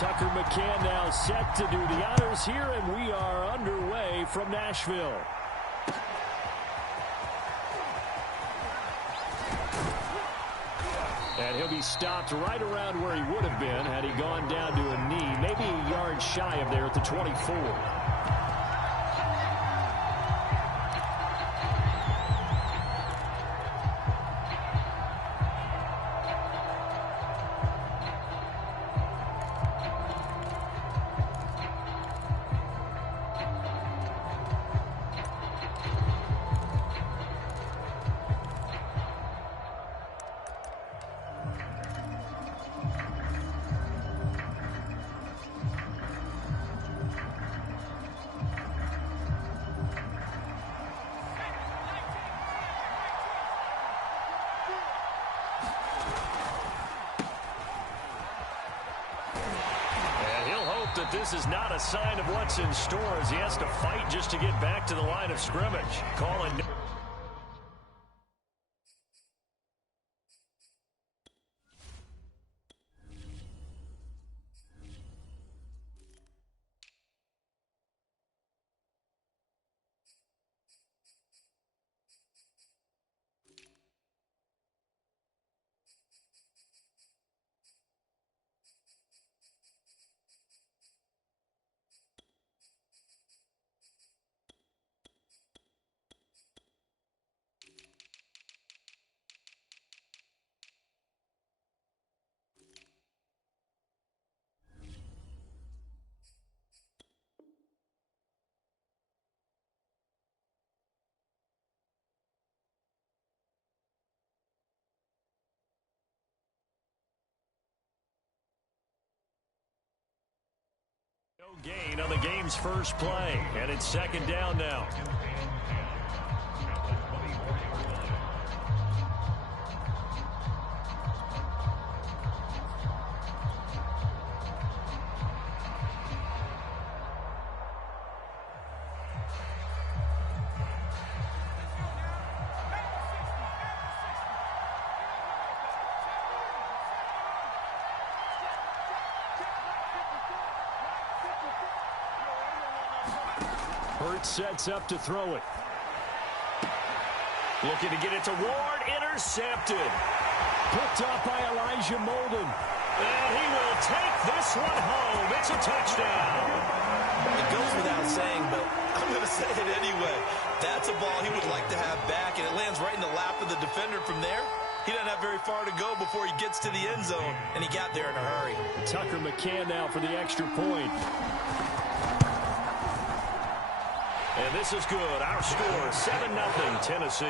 Tucker McCann now set to do the honors here, and we are underway from Nashville. And he'll be stopped right around where he would have been had he gone down to a knee, maybe a yard shy of there at the 24. That this is not a sign of what's in store as he has to fight just to get back to the line of scrimmage. Calling. No gain on the game's first play, and it's second down now. Sets up to throw it. Looking to get it to Ward. Intercepted. Picked up by Elijah Molden. And he will take this one home. It's a touchdown. It goes without saying, but I'm going to say it anyway. That's a ball he would like to have back, and it lands right in the lap of the defender from there. He doesn't have very far to go before he gets to the end zone, and he got there in a hurry. Tucker McCann now for the extra point. And this is good. Our score, 7-0 Tennessee.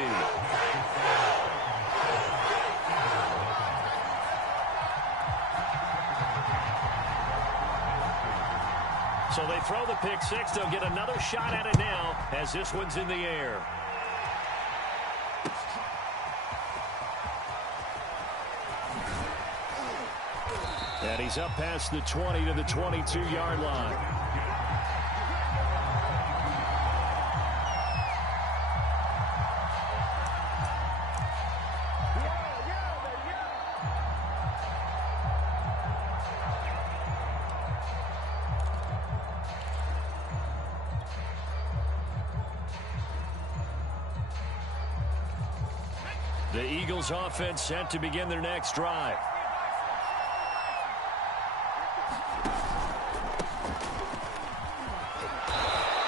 So they throw the pick six. They'll get another shot at it now as this one's in the air. And he's up past the 20 to the 22-yard line. The Eagles offense set to begin their next drive.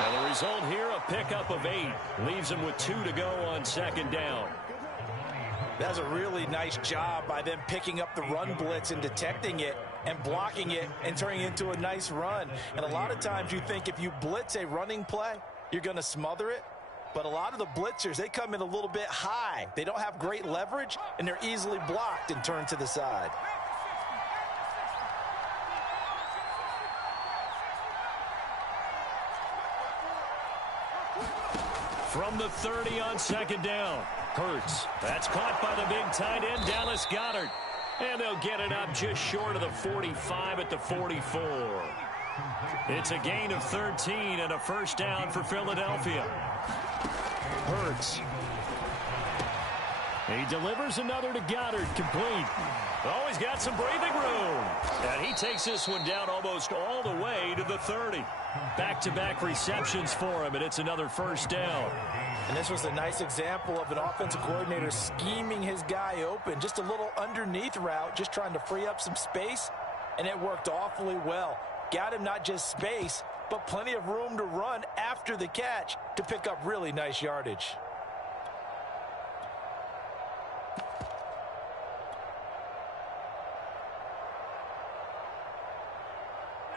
And the result here, a pickup of 8. Leaves them with 2 to go on second down. That's a really nice job by them picking up the run blitz and detecting it and blocking it and turning it into a nice run. And a lot of times you think if you blitz a running play, you're going to smother it. But a lot of the blitzers, they come in a little bit high. They don't have great leverage, and they're easily blocked and turned to the side. From the 30 on second down. Hurts. That's caught by the big tight end, Dallas Goedert. And they'll get it up just short of the 45 at the 44. It's a gain of 13 and a first down for Philadelphia. Hurts. He delivers another to Goddard, complete. Oh, he's got some breathing room. And he he takes this one down almost all the way to the 30. Back-to-back receptions for him, and it's another first down. And this was a nice example of an offensive coordinator scheming his guy open. Just a little underneath route, just trying to free up some space, and it worked awfully well. Got him not just space, but plenty of room to run after the catch to pick up really nice yardage.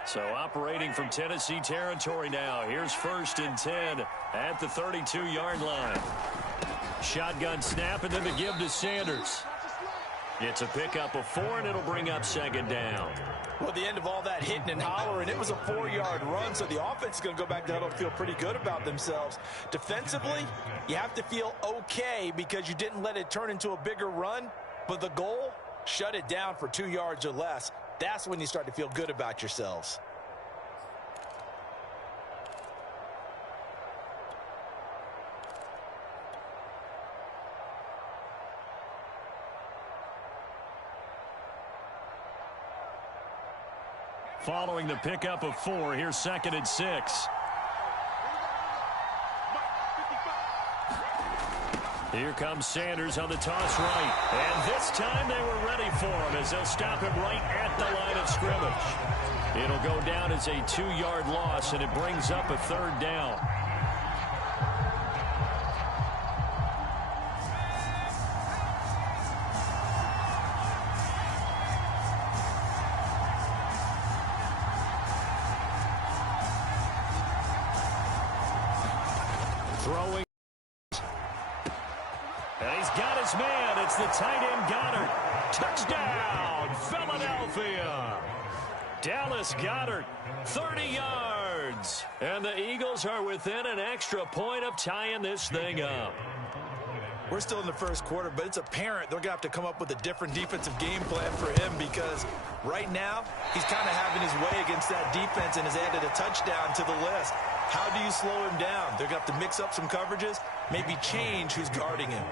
So operating from Tennessee territory now. Here's 1st and 10 at the 32-yard line. Shotgun snap and then the give to Sanders. It's a pickup of 4, and it'll bring up 2nd down. Well, at the end of all that hitting and hollering, it was a 4-yard run, so the offense is going to go back down and feel pretty good about themselves. Defensively, you have to feel okay because you didn't let it turn into a bigger run, but the goal, shut it down for 2 yards or less. That's when you start to feel good about yourselves. Following the pickup of 4, here's 2nd and 6. Here comes Sanders on the toss right. And this time they were ready for him as they'll stop him right at the line of scrimmage. It'll go down as a 2-yard loss, and it brings up a 3rd down. Throwing. And he's got his man. It's the tight end Goddard. Touchdown, Philadelphia. Dallas Goddard, 30 yards. And the Eagles are within an extra point of tying this thing up. We're still in the first quarter, but it's apparent they're going to have to come up with a different defensive game plan for him because right now he's kind of having his way against that defense and has added a touchdown to the list. How do you slow him down? They're going to have to mix up some coverages, maybe change who's guarding him.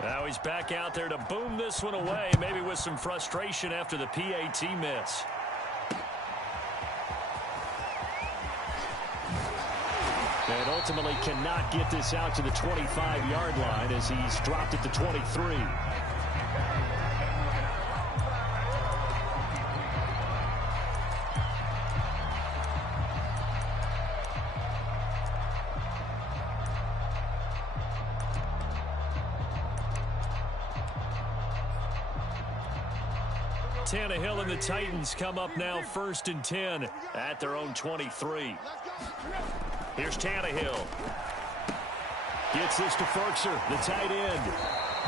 Now he's back out there to boom this one away, maybe with some frustration after the PAT miss. And ultimately cannot get this out to the 25-yard line as he's dropped it to 23. Tannehill and the Titans come up now 1st and 10 at their own 23. Here's Tannehill. Gets this to Ferkser, the tight end.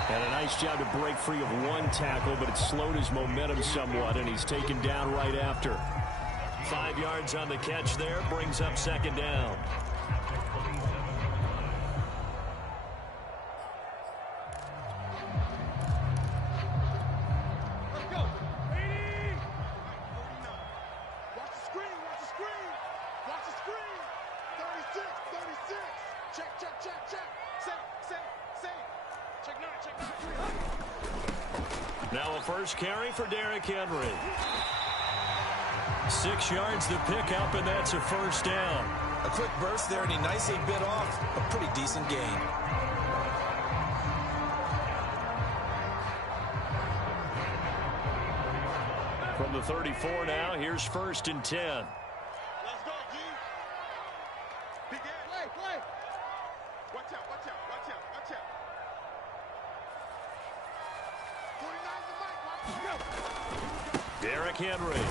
And a nice job to break free of one tackle, but it slowed his momentum somewhat, and he's taken down right after. 5 yards on the catch there, brings up 2nd down. Now a first carry for Derrick Henry. 6 yards to pick up, and that's a first down. A quick burst there, and he nicely bit off a pretty decent gain. From the 34 now, here's 1st and 10. Let's go, G. Big play, play. Watch out, watch out, watch out, watch out. 49's the mic, watch out. Derrick Henry.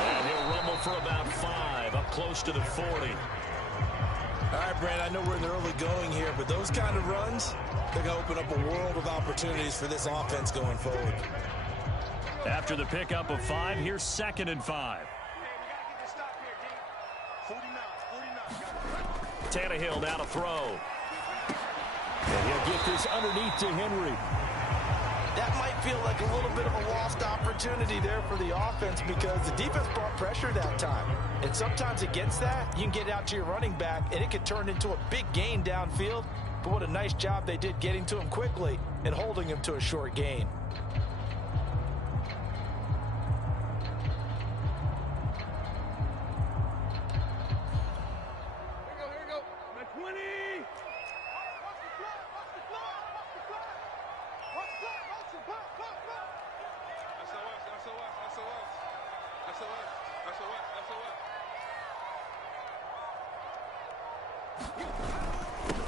And he'll rumble for about 5, up close to the 40. All right, Brand, I know we're in the early going here, but those kind of runs, they're going to open up a world of opportunities for this offense going forward. After the pickup of 5, here's 2nd and 5. Tannehill now to throw. And he'll get this underneath to Henry. That might feel like a little bit of a lost opportunity there for the offense because the defense brought pressure that time. And sometimes against that, you can get out to your running back, and it could turn into a big gain downfield. but what a nice job they did getting to him quickly and holding him to a short gain.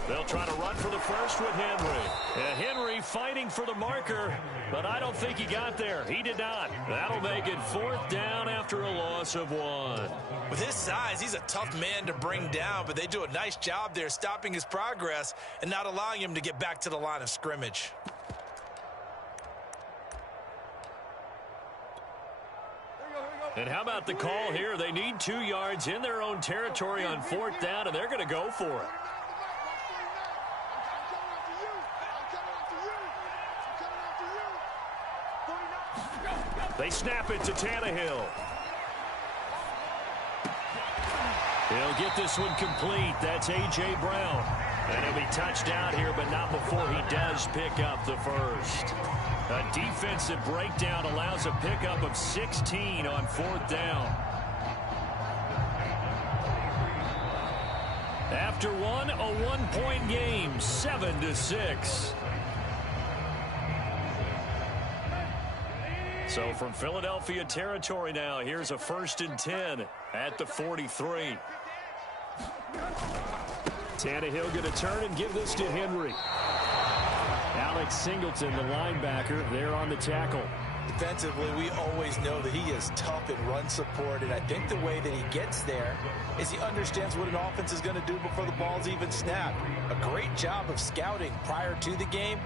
They'll try to run for the first with Henry. Henry fighting for the marker, but I don't think he got there. He did not. That'll make it 4th down after a loss of 1. With his size, he's a tough man to bring down, but they do a nice job there stopping his progress and not allowing him to get back to the line of scrimmage. And how about the call here? They need 2 yards in their own territory on 4th down, and they're going to go for it. They snap it to Tannehill. He'll get this one complete. That's A.J. Brown. And he'll be touched down here, but not before he does pick up the first. A defensive breakdown allows a pickup of 16 on 4th down. After one, a 1-point game, 7-6. So from Philadelphia territory now, here's a 1st and 10 at the 43. Tannehill going to turn and give this to Henry. Alex Singleton, the linebacker, there on the tackle. Defensively, we always know that he is tough in run support, and I think the way that he gets there is he understands what an offense is going to do before the ball's even snapped. A great job of scouting prior to the game,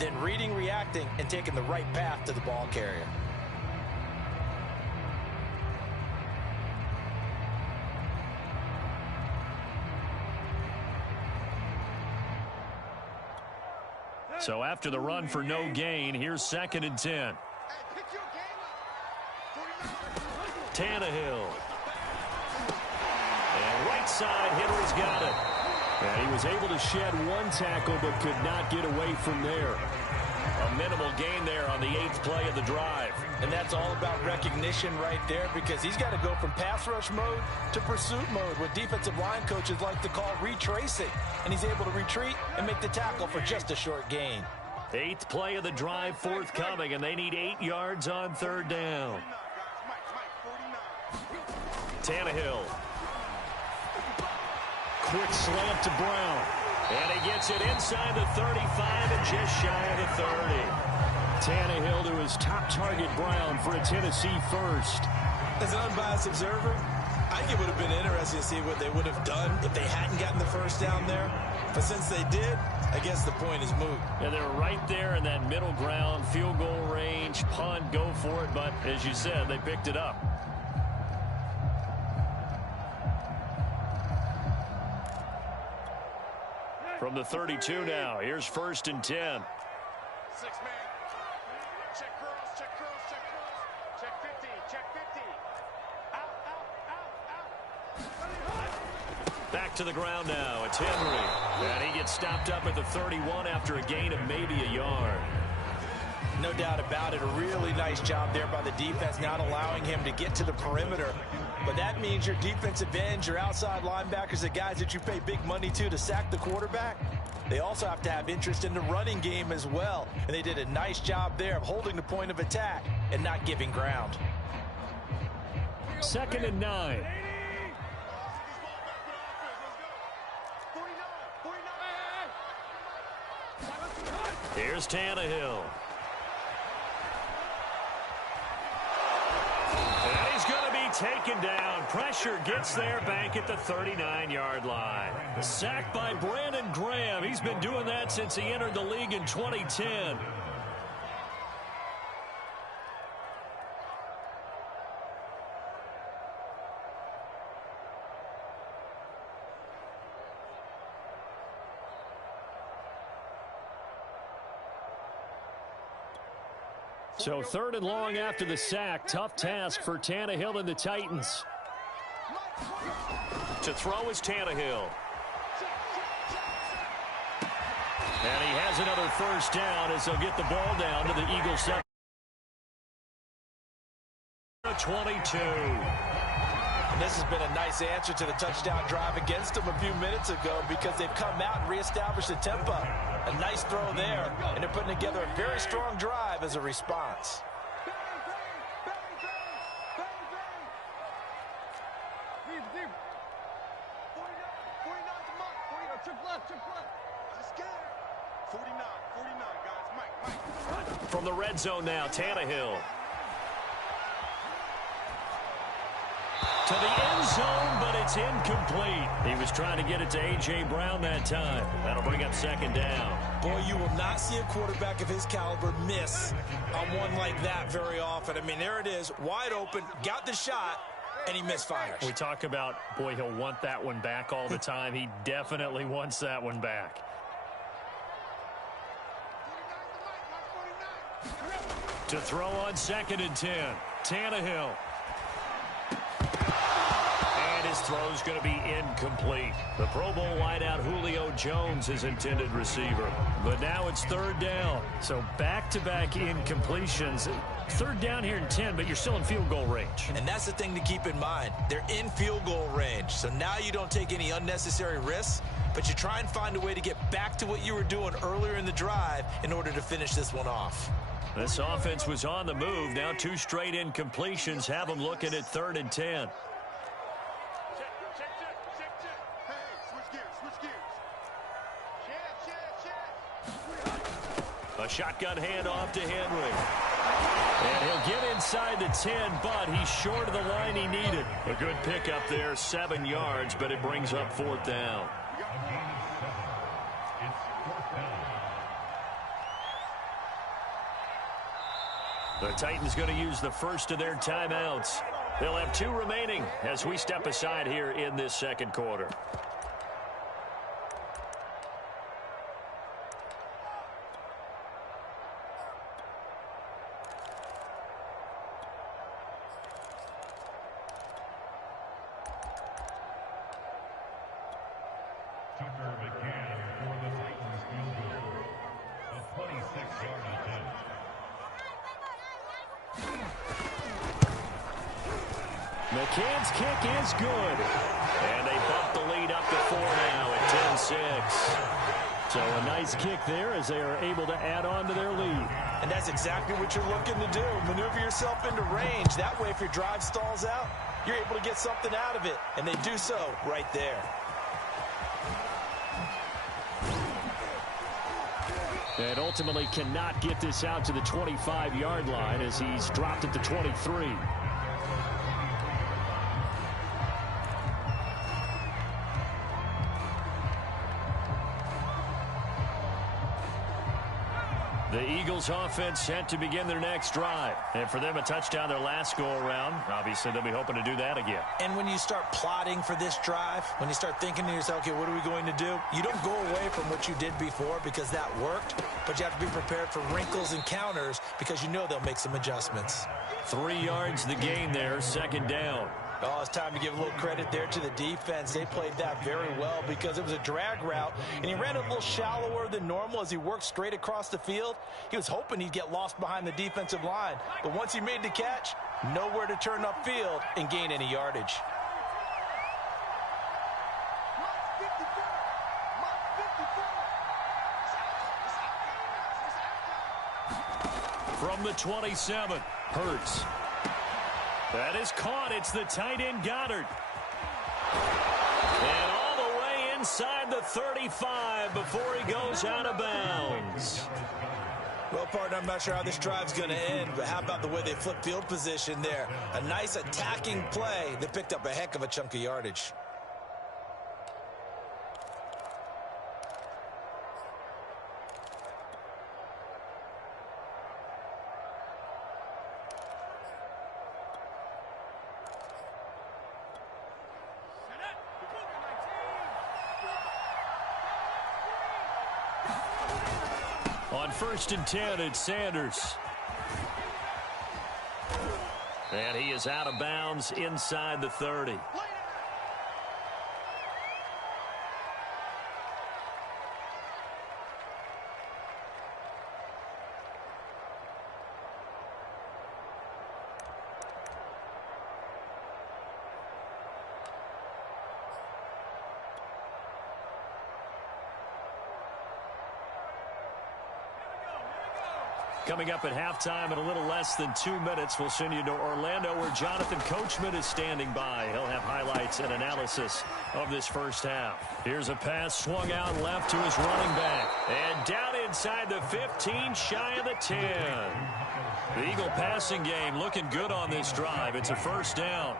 then reading, reacting, and taking the right path to the ball carrier. So after the run for no gain, here's 2nd and 10. Tannehill. And right side, Henry's got it. And he was able to shed 1 tackle, but could not get away from there. A minimal gain there on the 8th play of the drive. And that's all about recognition right there, because he's got to go from pass rush mode to pursuit mode, what defensive line coaches like to call retracing. And he's able to retreat and make the tackle for just a short gain. 8th play of the drive forthcoming, and they need 8 yards on 3rd down. Tannehill. Quick slant to Brown. And he gets it inside the 35 and just shy of the 30. Tannehill to his top target, Brown, for a Tennessee first. As an unbiased observer, I think it would have been interesting to see what they would have done if they hadn't gotten the first down there. But since they did, I guess the point is moot. And they're right there in that middle ground, field goal range, punt, go for it. But as you said, they picked it up. From the 32 now, here's 1st and 10. 6-man. Check curls, check curls, check curls. Check 50, check 50. Out, out, out, out. Back to the ground now. It's Henry. And he gets stopped up at the 31 after a gain of maybe a yard. No doubt about it. A really nice job there by the defense, not allowing him to get to the perimeter. But that means your defensive ends, your outside linebackers, the guys that you pay big money to sack the quarterback, they also have to have interest in the running game as well. And they did a nice job there of holding the point of attack and not giving ground. 2nd and 9. Here's Tannehill. And he's going to be taken down. Pressure gets there back at the 39-yard line. Sacked by Brandon Graham. He's been doing that since he entered the league in 2010. So 3rd and long after the sack. Tough task for Tannehill and the Titans. To throw is Tannehill. There's another first down as they'll get the ball down to the Eagles' second. 22. And this has been a nice answer to the touchdown drive against them a few minutes ago because they've come out and reestablished the tempo. A nice throw there, and they're putting together a very strong drive as a response. From the red zone now, Tannehill. To the end zone, but it's incomplete. He was trying to get it to A.J. Brown that time. That'll bring up second down. Boy, you will not see a quarterback of his caliber miss on one like that very often. I mean, there it is, wide open, got the shot, and he misfires. We talk about, boy, he'll want that one back all the time. He definitely wants that one back. To throw on 2nd and 10, Tannehill. And his throw's going to be incomplete. The Pro Bowl wideout Julio Jones is intended receiver. But now it's 3rd down. So back-to-back incompletions. 3rd down here in 10, but you're still in field goal range. And that's the thing to keep in mind. They're in field goal range. So now you don't take any unnecessary risks, but you try and find a way to get back to what you were doing earlier in the drive in order to finish this one off. This offense was on the move. Now 2 straight incompletions have them looking at 3rd and 10. A shotgun handoff to Henry. And he'll get inside the 10, but he's short of the line he needed. A good pickup there, 7 yards, but it brings up 4th down. The Titans going to use the first of their timeouts. They'll have 2 remaining as we step aside here in this second quarter. McCann's kick is good. And they bump the lead up to 4 now at 10-6. So a nice kick there as they are able to add on to their lead. And that's exactly what you're looking to do. Maneuver yourself into range. That way, if your drive stalls out, you're able to get something out of it. And they do so right there. And ultimately cannot get this out to the 25-yard line as he's dropped at the 23. The Eagles offense set to begin their next drive. And for them, a touchdown their last go-around. Obviously, they'll be hoping to do that again. And when you start plotting for this drive, when you start thinking to yourself, okay, what are we going to do? You don't go away from what you did before because that worked, but you have to be prepared for wrinkles and counters because you know they'll make some adjustments. 3 yards the gain there, 2nd down. Oh, it's time to give a little credit there to the defense. They played that very well because it was a drag route, and he ran a little shallower than normal as he worked straight across the field. He was hoping he'd get lost behind the defensive line, but once he made the catch, nowhere to turn upfield and gain any yardage. From the 27, Hurts. That is caught. It's the tight end Goddard. And all the way inside the 35 before he goes out of bounds. Well, partner, I'm not sure how this drive's going to end, but how about the way they flip field position there? A nice attacking play that picked up a heck of a chunk of yardage. On 1st and 10, it's Sanders. And he is out of bounds inside the 30. Coming up at halftime in a little less than 2 minutes, we'll send you to Orlando where Jonathan Coachman is standing by. He'll have highlights and analysis of this first half. Here's a pass swung out left to his running back. And down inside the 15, shy of the 10. The Eagle passing game looking good on this drive. It's a first down.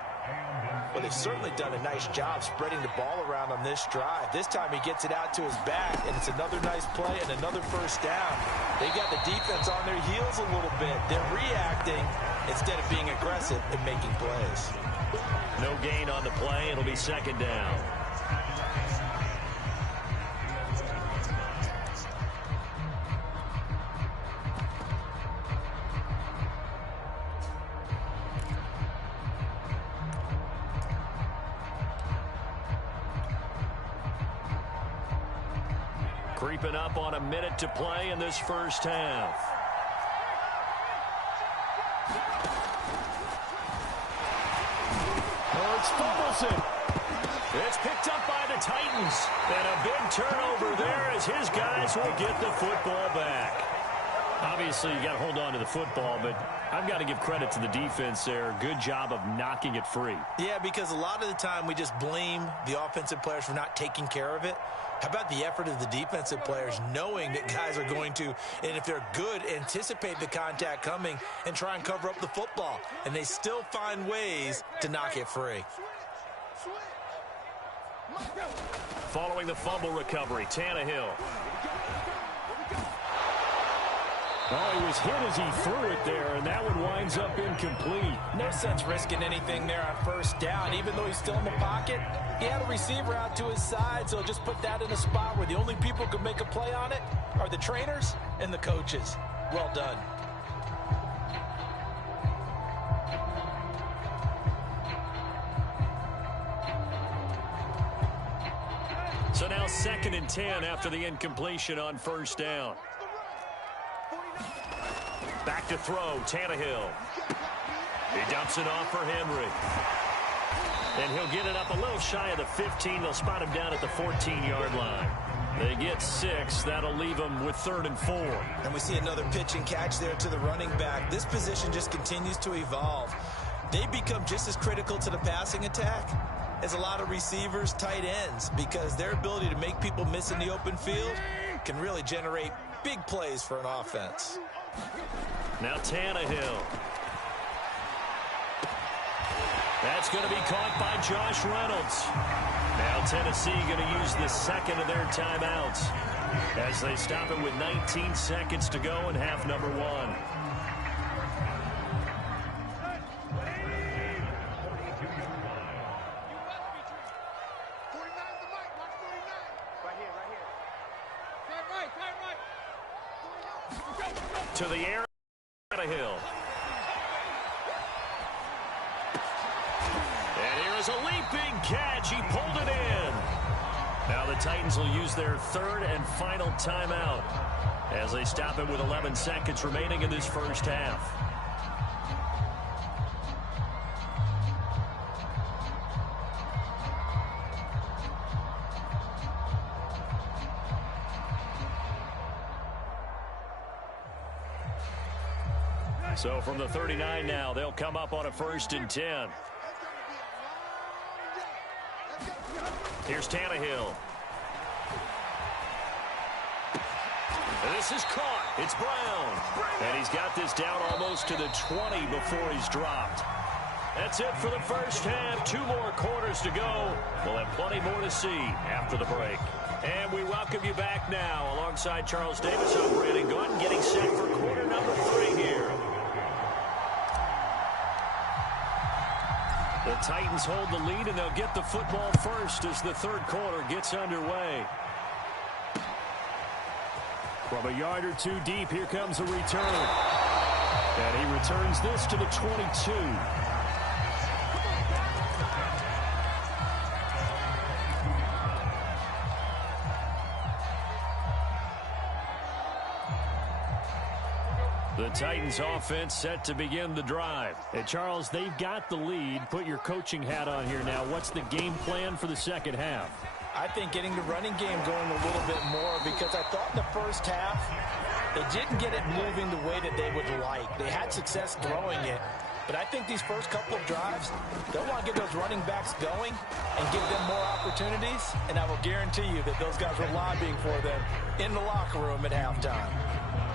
Well, they've certainly done a nice job spreading the ball around on this drive. This time he gets it out to his back, and it's another nice play and another first down. They got the defense on their heels a little bit. They're reacting instead of being aggressive and making plays. No gain on the play. It'll be second down. Creeping up on a minute to play in this first half. Hurts fumbles it. It's picked up by the Titans. And a big turnover there as his guys will get the football back. Obviously, you got to hold on to the football, but I've got to give credit to the defense there. Good job of knocking it free. Yeah, because a lot of the time we just blame the offensive players for not taking care of it. How about the effort of the defensive players knowing that guys are going to, and if they're good, anticipate the contact coming and try and cover up the football. And they still find ways to knock it free. Following the fumble recovery, Tannehill. Oh, he was hit as he threw it there, and that one winds up incomplete. No sense risking anything there on first down. Even though he's still in the pocket, he had a receiver out to his side, so just put that in a spot where the only people who can make a play on it are the trainers and the coaches. Well done. So now 2nd and 10 after the incompletion on first down. Back to throw, Tannehill. He dumps it off for Henry. And he'll get it up a little shy of the 15. They'll spot him down at the 14-yard line. They get 6. That'll leave them with 3rd and 4. And we see another pitch and catch there to the running back. This position just continues to evolve. They become just as critical to the passing attack as a lot of receivers, tight ends, because their ability to make people miss in the open field can really generate big plays for an offense. Now Tannehill. That's going to be caught by Josh Reynolds. Now Tennessee going to use the second of their timeouts as they stop it with 19 seconds to go in half number 1. To the air, Tannehill. And here is a leaping catch. He pulled it in. Now the Titans will use their 3rd and final timeout as they stop it with 11 seconds remaining in this first half. So from the 39 now, they'll come up on a 1st and 10. Here's Tannehill. This is caught. It's Brown. And he's got this down almost to the 20 before he's dropped. That's it for the first half. 2 more quarters to go. We'll have plenty more to see after the break. And we welcome you back now alongside Charles Davis. I'm Brandon Gunn getting set for quarter number 3 here. The Titans hold the lead, and they'll get the football first as the 3rd quarter gets underway. From a yard or 2 deep, here comes a return. And he returns this to the 22. The Titans offense set to begin the drive. And Charles, they've got the lead. Put your coaching hat on here now. What's the game plan for the second half? I think getting the running game going a little bit more, because I thought in the first half They didn't get it moving the way that they would like. They had success throwing it, but I think these first couple of drives, they'll want to get those running backs going and give them more opportunities, and I will guarantee you that those guys were lobbying for them in the locker room at halftime.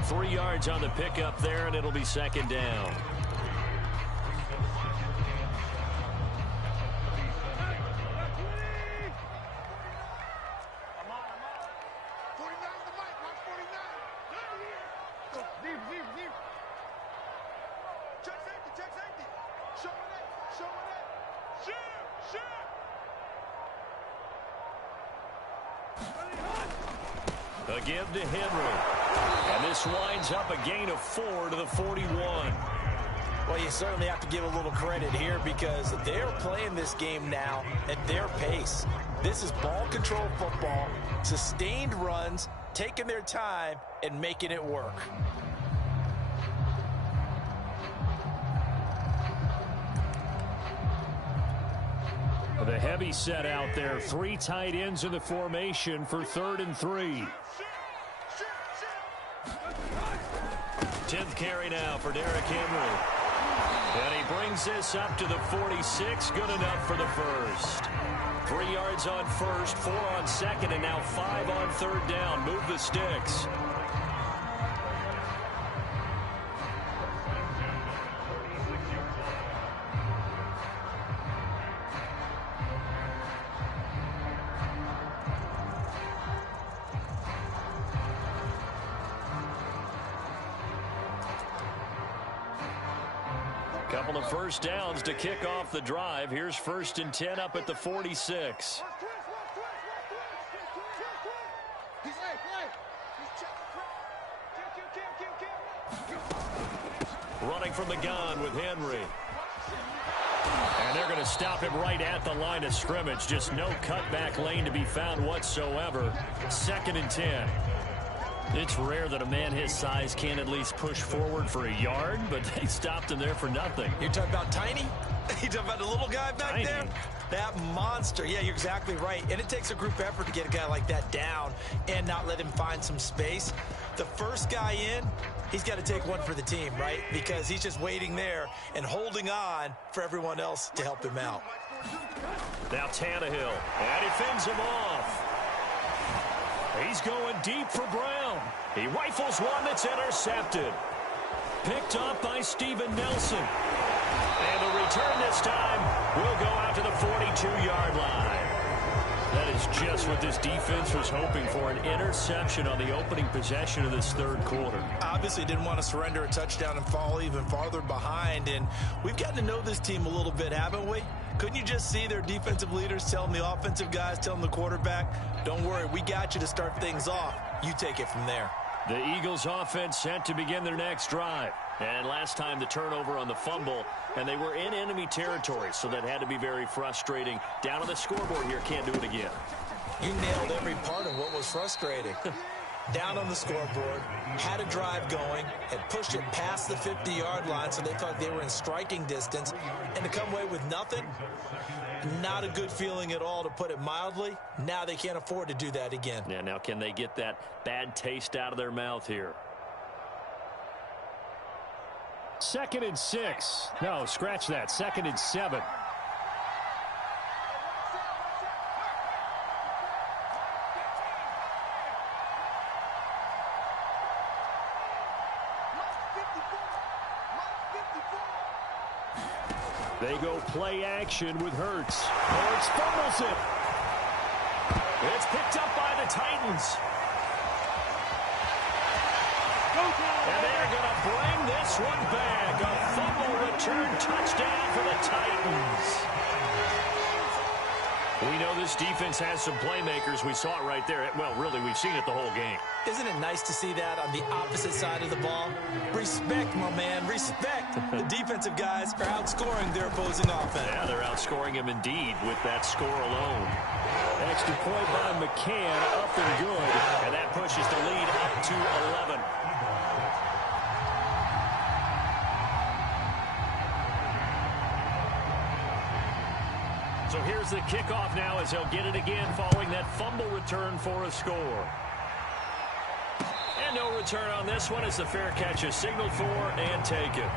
3 yards on the pickup there, and it'll be second down. A give to Henry. And this winds up a gain of 4 to the 41. Well, you certainly have to give a little credit here because they're playing this game now at their pace. This is ball control football, sustained runs, taking their time and making it work. The heavy set out there. 3 tight ends in the formation for 3rd and 3. 10th carry now for Derrick Henry. And he brings this up to the 46. Good enough for the first. 3 yards on first, 4 on second, and now 5 on 3rd down. Move the sticks. Couple of first downs to kick off the drive. Here's 1st and 10 up at the 46. Running from the gun with Henry. And they're going to stop him right at the line of scrimmage. Just no cutback lane to be found whatsoever. 2nd and 10. It's rare that a man his size can't at least push forward for a yard, but they stopped him there for nothing. You're talking about Tiny? You're talking about the little guy back Tiny. there? That monster. Yeah, you're exactly right. And it takes a group effort to get a guy like that down and not let him find some space. The first guy in, he's got to take one for the team, right? Because he's just waiting there and holding on for everyone else to help him out. Now Tannehill, and he fends him off. He's going deep for Brown. He rifles one that's intercepted. Picked up by Steven Nelson. And the return this time will go out to the 42-yard line. That is just what this defense was hoping for, an interception on the opening possession of this 3rd quarter. Obviously didn't want to surrender a touchdown and fall even farther behind. And we've gotten to know this team a little bit, haven't we? Couldn't you just see their defensive leaders telling the offensive guys, telling the quarterback, don't worry, we got you to start things off. You take it from there. The Eagles offense set to begin their next drive. And last time the turnover on the fumble, and they were in enemy territory, so that had to be very frustrating. Down on the scoreboard here, can't do it again. You nailed every part of what was frustrating. Down on the scoreboard, had a drive going, had pushed it past the 50-yard line, so they thought they were in striking distance, and to come away with nothing, not a good feeling at all, to put it mildly. Now they can't afford to do that again. Yeah, now can they get that bad taste out of their mouth here? 2nd and 6. No, scratch that. 2nd and 7. They go play action with Hurts. Hurts fumbles it. It's picked up by the Titans. And they're going to bring this one back. A fumble return touchdown for the Titans. We know this defense has some playmakers. We saw it right there. Well, really, we've seen it the whole game. Isn't it nice to see that on the opposite side of the ball? Respect, my man, respect. The defensive guys are outscoring their opposing offense. Yeah, they're outscoring him indeed with that score alone. Extra point by McCann, up and good. And that pushes the lead up to 11. So here's the kickoff now as they'll get it again following that fumble return for a score. And And no return on this one as the fair catch is signaled for and taken.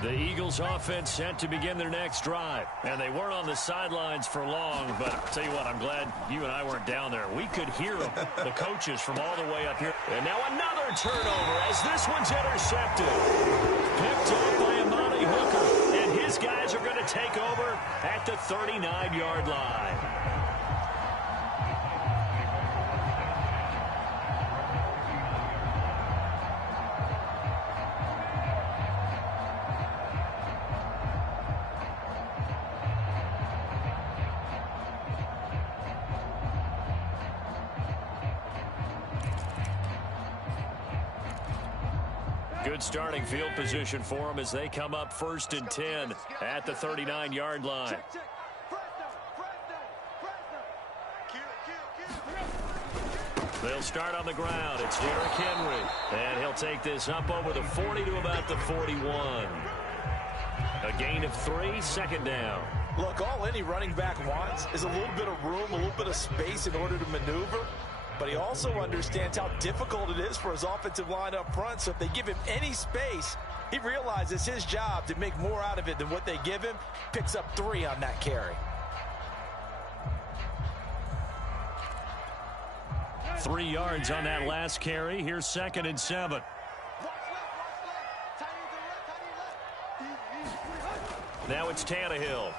The Eagles offense set to begin their next drive. And they weren't on the sidelines for long, but I'll tell you what, I'm glad you and I weren't down there. We could hear them, the coaches from all the way up here. And now another turnover as this one's intercepted. Picked up by Amani Hooker. And his guys are going to take over at the 39-yard line. Good starting field position for them as they come up 1st and 10 at the 39-yard line. They'll start on the ground. It's Derrick Henry. And he'll take this up over the 40 to about the 41. A gain of 3, 2nd down. Look, all any running back wants is a little bit of room, a little bit of space in order to maneuver. But he also understands how difficult it is for his offensive line up front. So if they give him any space, he realizes his job to make more out of it than what they give him. Picks up 3 on that carry. 3 yards on that last carry. Here's 2nd and 7. Now it's Tannehill.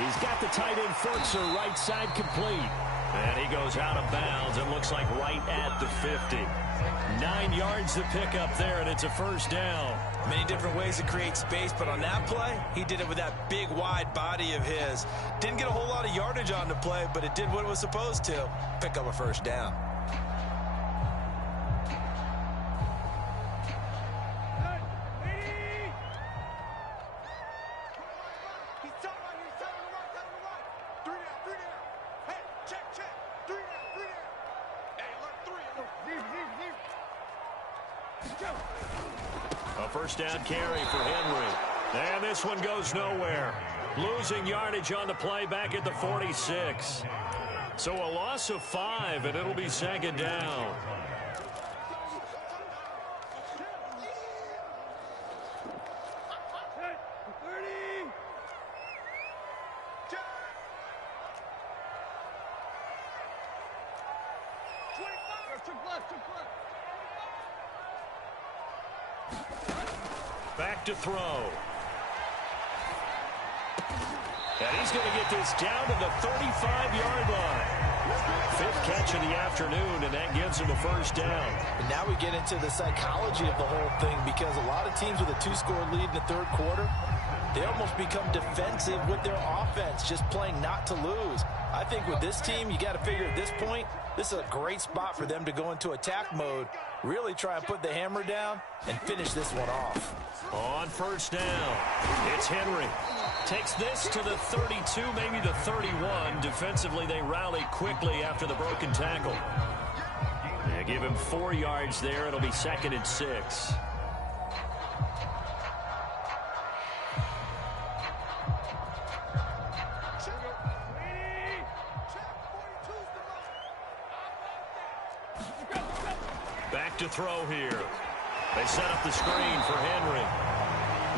He's got the tight end Furtzer right side complete. And he goes out of bounds. It looks like right at the 50. 9 yards to pick up there, and it's a 1st down. Many different ways to create space, but on that play, he did it with that big, wide body of his. Didn't get a whole lot of yardage on the play, but it did what it was supposed to. Pick up a 1st down. A 1st down carry for Henry. And this one goes nowhere. Losing yardage on the play back at the 46. So a loss of 5, and it'll be 2nd down. Back to throw. And he's going to get this down to the 35-yard line. 5th catch of the afternoon, and that gives him a 1st down. And now we get into the psychology of the whole thing, because a lot of teams with a 2-score lead in the 3rd quarter, they almost become defensive with their offense, just playing not to lose. I think with this team, you got to figure at this point, this is a great spot for them to go into attack mode, really try and put the hammer down and finish this one off. On 1st down, it's Henry. Takes this to the 32, maybe the 31. Defensively, they rally quickly after the broken tackle. They give him 4 yards there. It'll be 2nd and 6. Back to throw here. They set up the screen for Henry.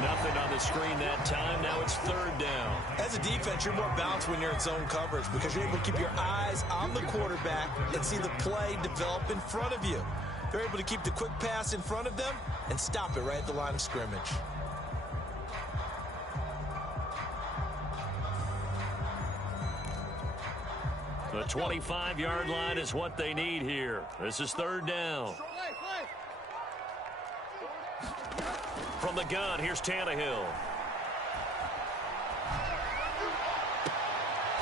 Nothing on the screen that time. Now it's 3rd down. As a defense, you're more balanced when you're in zone coverage because you're able to keep your eyes on the quarterback and see the play develop in front of you. They're able to keep the quick pass in front of them and stop it right at the line of scrimmage. The 25-yard line is what they need here. This is 3rd down. From the gun, here's Tannehill.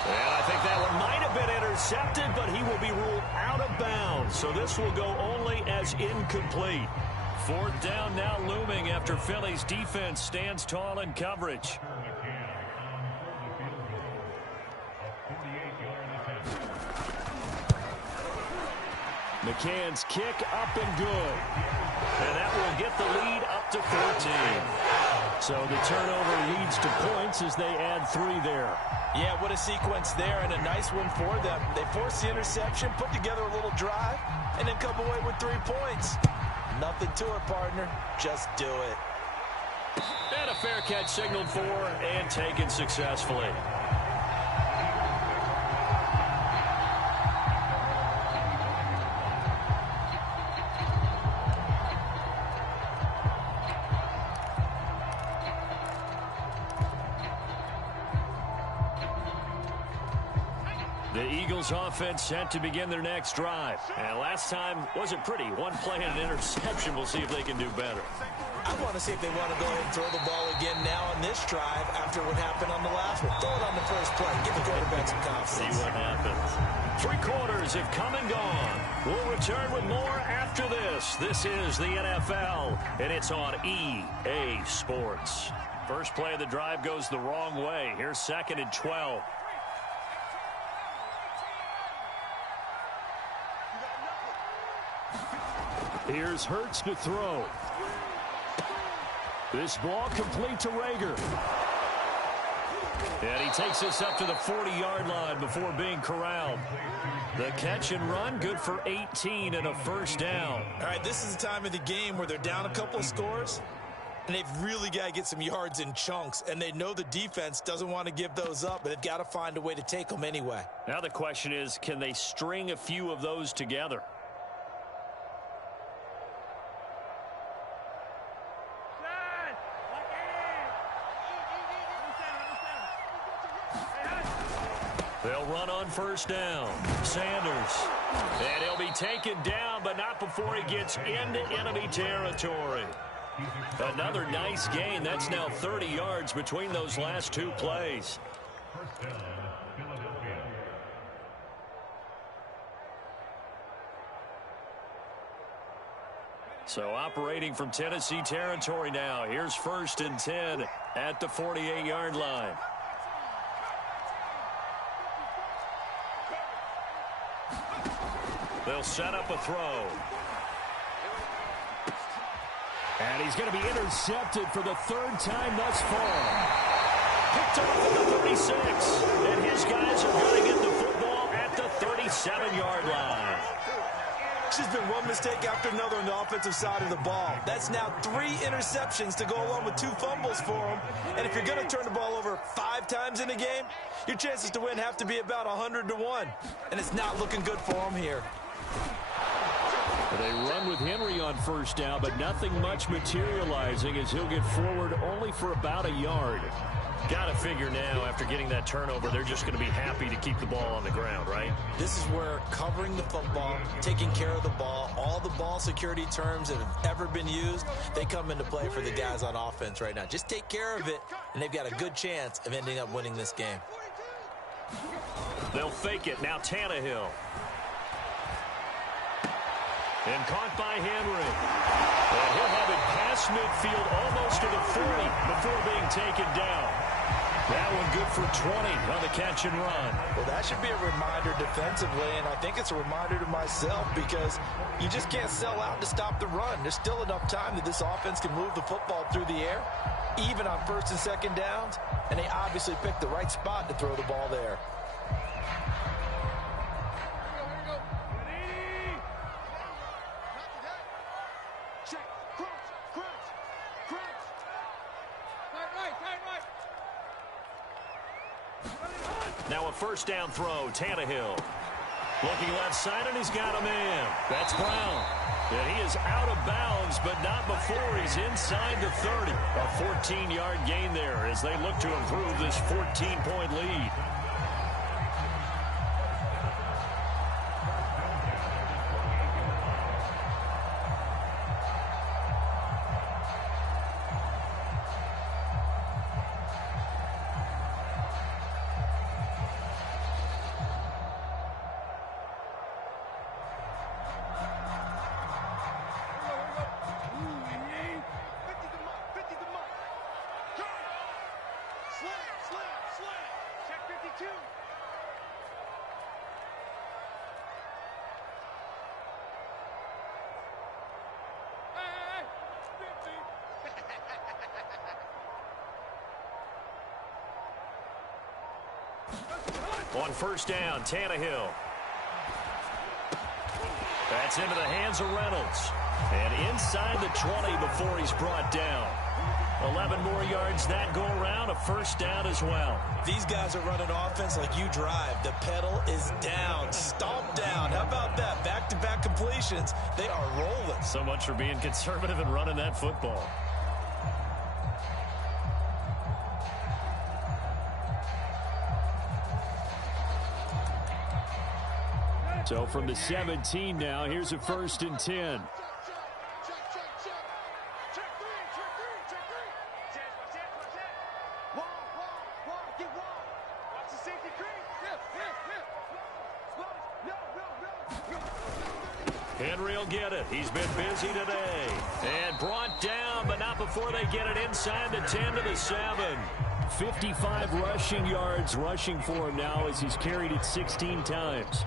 And I think that one might have been intercepted, but he will be ruled out of bounds. So this will go only as incomplete. Fourth down now looming after Philly's defense stands tall in coverage. McCann's kick up and good. And that will get the lead up to 14. So the turnover leads to points as they add 3 there. Yeah, what a sequence there, and a nice one for them. They force the interception, put together a little drive, and then come away with 3 points. Nothing to it, partner. Just do it. And a fair catch signaled for and taken successfully. The Eagles offense set to begin their next drive. And last time wasn't pretty. One play and an interception. We'll see if they can do better. I want to see if they want to go ahead and throw the ball again now on this drive after what happened on the last one. Throw it on the first play. Give the quarterback some confidence. See what happens. 3 quarters have come and gone. We'll return with more after this. This is the NFL, and it's on EA Sports. First play of the drive goes the wrong way. Here's 2nd and 12. Here's Hurts to throw. This ball complete to Rager. And he takes us up to the 40-yard line before being corralled. The catch and run, good for 18 and a first down. All right, this is the time of the game where they're down a couple of scores, and they've really got to get some yards in chunks, and they know the defense doesn't want to give those up, but they've got to find a way to take them anyway. Now the question is, can they string a few of those together? They'll run on first down. Sanders. And he'll be taken down, but not before he gets into enemy territory. Another nice gain. That's now 30 yards between those last 2 plays. So operating from Tennessee territory now. Here's 1st and 10 at the 48-yard line. They'll set up a throw. And he's going to be intercepted for the 3rd time thus far. Picked off at the 36. And his guys are going to get the football at the 37-yard line. It's just been one mistake after another on the offensive side of the ball. That's now 3 interceptions to go along with 2 fumbles for them. And if you're going to turn the ball over 5 times in a game, your chances to win have to be about 100 to 1. And it's not looking good for them here. They run with Henry on first down, but nothing much materializing as he'll get forward only for about a yard. Got to figure now, after getting that turnover, they're just going to be happy to keep the ball on the ground, right? This is where covering the football, taking care of the ball, all the ball security terms that have ever been used, they come into play for the guys on offense right now. Just take care of it, and they've got a good chance of ending up winning this game. They'll fake it. Now Tannehill. And caught by Henry. And he'll have it past midfield almost to the 40 before being taken down. That one good for 20 on the catch and run. Well, that should be a reminder defensively, and I think it's a reminder to myself because you just can't sell out to stop the run. There's still enough time that this offense can move the football through the air, even on 1st and 2nd downs, and they obviously picked the right spot to throw the ball there. Now a first down throw, Tannehill. Looking left side, and he's got a man. That's Brown. And he is out of bounds, but not before he's inside the 30. A 14-yard gain there as they look to improve this 14-point lead. On first down, Tannehill. That's into the hands of Reynolds. And inside the 20 before he's brought down. 11 more yards that go around, a first down as well. These guys are running offense like you drive. The pedal is down, stomp down. How about that? Back-to-back completions. They are rolling. So much for being conservative and running that football. So from the 17 now, here's a 1st and 10. Henry will get it. He's been busy today. And brought down, but not before they get it inside the 10 to the 7. 55 rushing yards rushing for him now as he's carried it 16 times.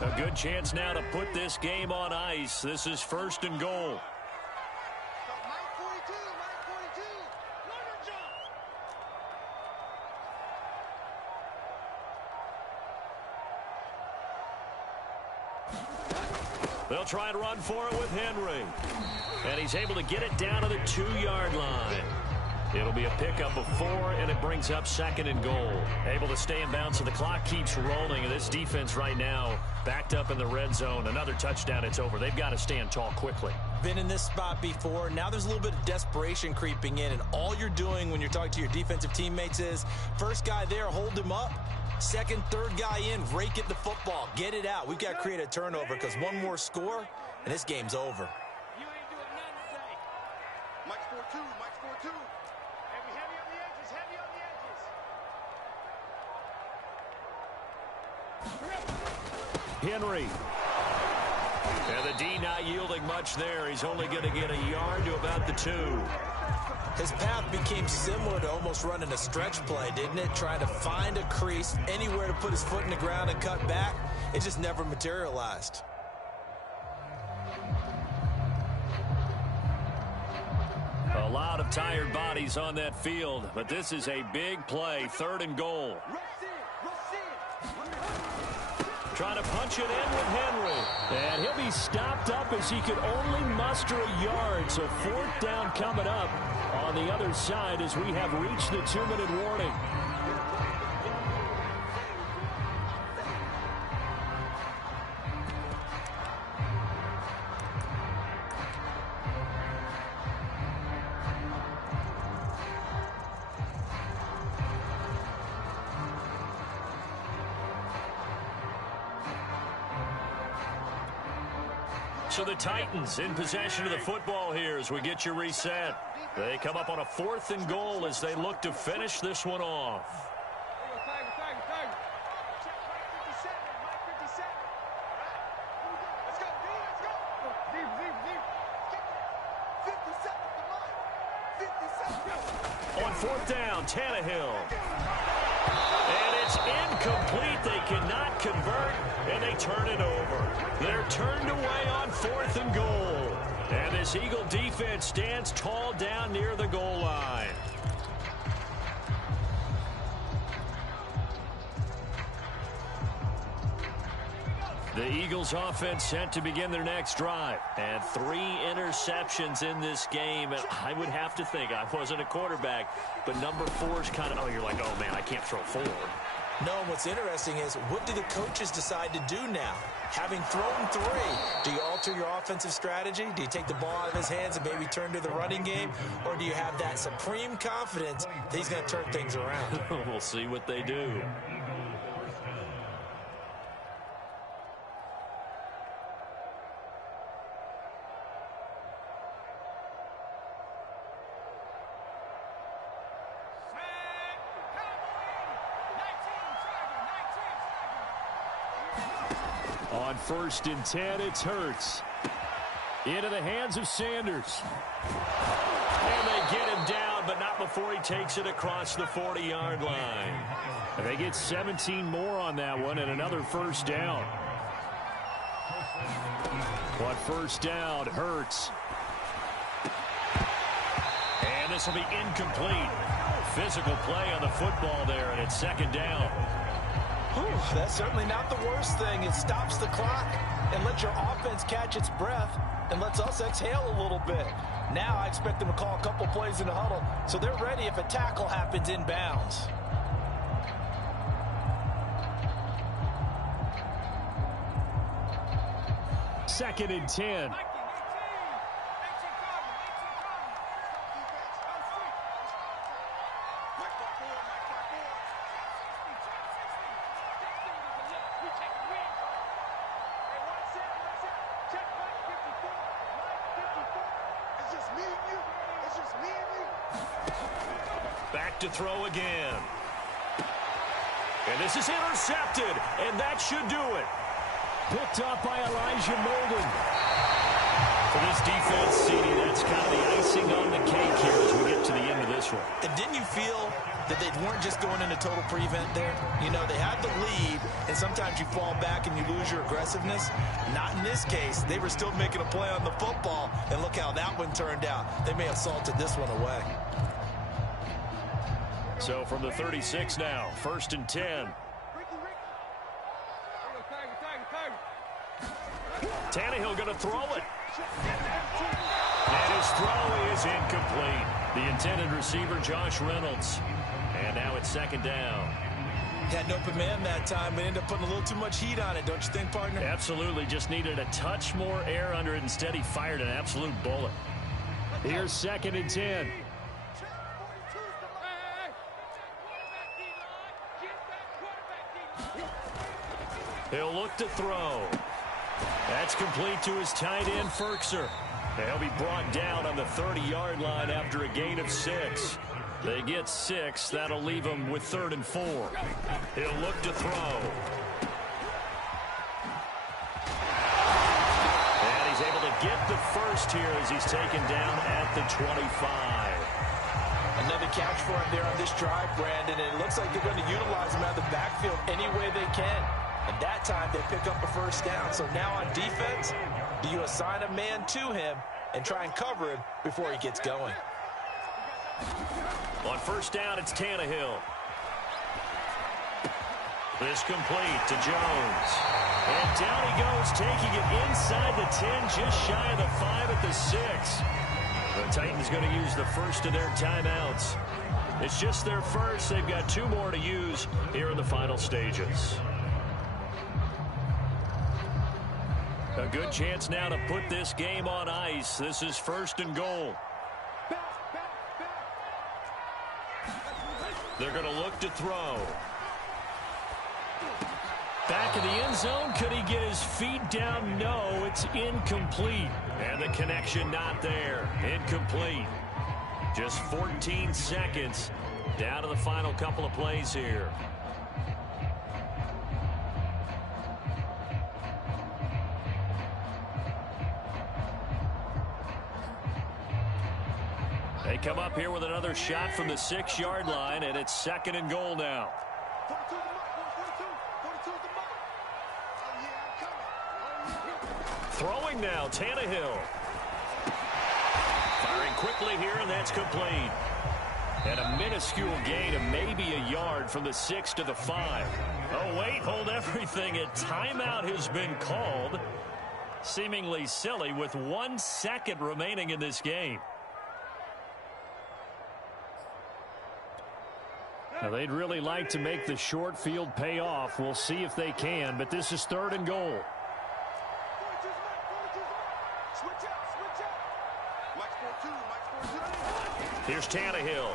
A good chance now to put this game on ice. This is 1st and goal. They'll try and run for it with Henry. And he's able to get it down to the 2-yard line. It'll be a pickup of 4, and it brings up 2nd and goal. Able to stay in bounds, so the clock keeps rolling. And this defense right now backed up in the red zone. Another touchdown, it's over. They've got to stand tall quickly. Been in this spot before. Now there's a little bit of desperation creeping in, and all you're doing when you're talking to your defensive teammates is, first guy there, hold him up. Second, third guy in, rake at the football. Get it out. We've got to create a turnover because one more score, and this game's over. You ain't doing nothing today. Mike score 2. Mike score 2. Heavy on the edges. Heavy on the edges. Henry. And the D not yielding much there. He's only going to get a yard to about the 2. His path became similar to almost running a stretch play, didn't it? Trying to find a crease, anywhere to put his foot in the ground and cut back. It just never materialized. A lot of tired bodies on that field, but this is a big play. 3rd and goal. Trying to punch it in with Henry. And he'll be stopped up as he could only muster a yard. So 4th down coming up on the other side as we have reached the 2-minute warning. So the Titans in possession of the football here as we get you reset. They come up on a 4th and goal as they look to finish this one off. On 4th down, Tannehill. And it's incomplete. They cannot convert, and they turn it over. They're turned away on 4th and goal. And this Eagle defense stands tall down near the goal line. The Eagles offense set to begin their next drive. And 3 interceptions in this game. And I would have to think, I wasn't a quarterback, but number 4 is kind of, oh, you're like, oh, man, I can't throw 4. No, what's interesting is, what do the coaches decide to do now? Having thrown 3, do you alter your offensive strategy? Do you take the ball out of his hands and maybe turn to the running game? Or do you have that supreme confidence that he's going to turn things around? We'll see what they do. On 1st and 10, it's Hurts. Into the hands of Sanders. And they get him down, but not before he takes it across the 40-yard line. And they get 17 more on that one and another first down. But first down hurts. And this will be incomplete. Physical play on the football there, and it's second down. Whew, that's certainly not the worst thing. It stops the clock and lets your offense catch its breath and lets us exhale a little bit. Now I expect them to call a couple plays in the huddle so they're ready if a tackle happens inbounds. Second and 10. Back to throw again. And this is intercepted, and that should do it. Picked up by Elijah Molden. For this defense, CD, that's kind of the icing on the cake here as we get to the end of this one. And didn't you feel that they weren't just going into total prevent there? You know, they had the lead, and sometimes you fall back and you lose your aggressiveness. Not in this case. They were still making a play on the football, and look how that one turned out. They may have salted this one away. So from the 36 now, first and 10. Tannehill going to throw it. And his throw is incomplete. The intended receiver, Josh Reynolds. And now it's second down. Had an open man that time, but ended up putting a little too much heat on it, don't you think, partner? Absolutely. Just needed a touch more air under it. Instead, he fired an absolute bullet. Here's second and 10. He'll look to throw. That's complete to his tight end, Ferkser. He'll be brought down on the 30-yard line after a gain of 6. They get 6. That'll leave him with 3rd and 4. He'll look to throw. And he's able to get the first here as he's taken down at the 25. Another catch for him there on this drive, Brandon, and it looks like they're going to utilize him out of the backfield any way they can. And that time they pick up a first down. So now on defense, do you assign a man to him and try and cover him before he gets going? On first down, it's Tannehill. This complete to Jones. And down he goes, taking it inside the 10, just shy of the 5 at the 6. The Titans going to use the first of their timeouts. It's just their first. They've got 2 more to use here in the final stages. A good chance now to put this game on ice. This is 1st and goal. They're going to look to throw. Back in the end zone. Could he get his feet down? No, it's incomplete. And the connection not there. Incomplete. Just 14 seconds down to the final couple of plays here. They come up here with another shot from the 6-yard line, and it's 2nd and goal now. Throwing now, Tannehill. Firing quickly here, and that's complete. And a minuscule gain of maybe a yard from the 6 to the 5. Oh, wait, hold everything. A timeout has been called. Seemingly silly with 1 second remaining in this game. Now, they'd really like to make the short field pay off. We'll see if they can, but this is 3rd and goal. Here's Tannehill.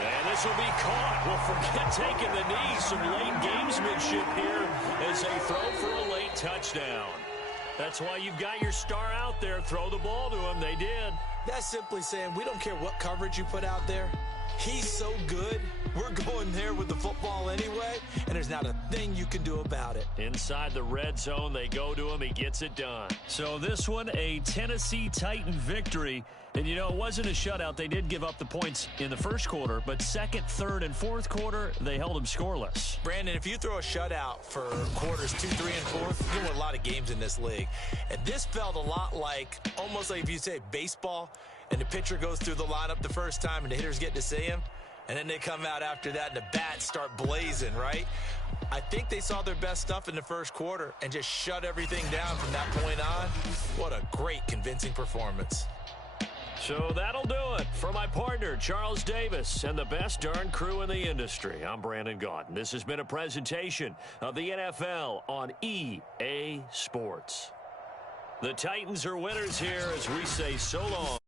And this will be caught. Well, forget taking the knee. Some late gamesmanship here as they throw for a late touchdown. That's why you've got your star out there. Throw the ball to him. They did. That's simply saying we don't care what coverage you put out there. He's so good. We're going there with the football anyway, and there's not nothing you can do about it. Inside the red zone, they go to him. He gets it done. So this one, a Tennessee Titan victory. And, you know, it wasn't a shutout. They did give up the points in the first quarter, but second, third, and fourth quarter, they held them scoreless. Brandon, if you throw a shutout for quarters 2, 3, and 4, you win a lot of games in this league. And this felt a lot like, almost like if you say baseball, and the pitcher goes through the lineup the first time, and the hitters get to see him, and then they come out after that, and the bats start blazing, right? I think they saw their best stuff in the first quarter and just shut everything down from that point on. What a great, convincing performance. So that'll do it for my partner, Charles Davis, and the best darn crew in the industry. I'm Brandon Gaudin. This has been a presentation of the NFL on EA Sports. The Titans are winners here as we say so long.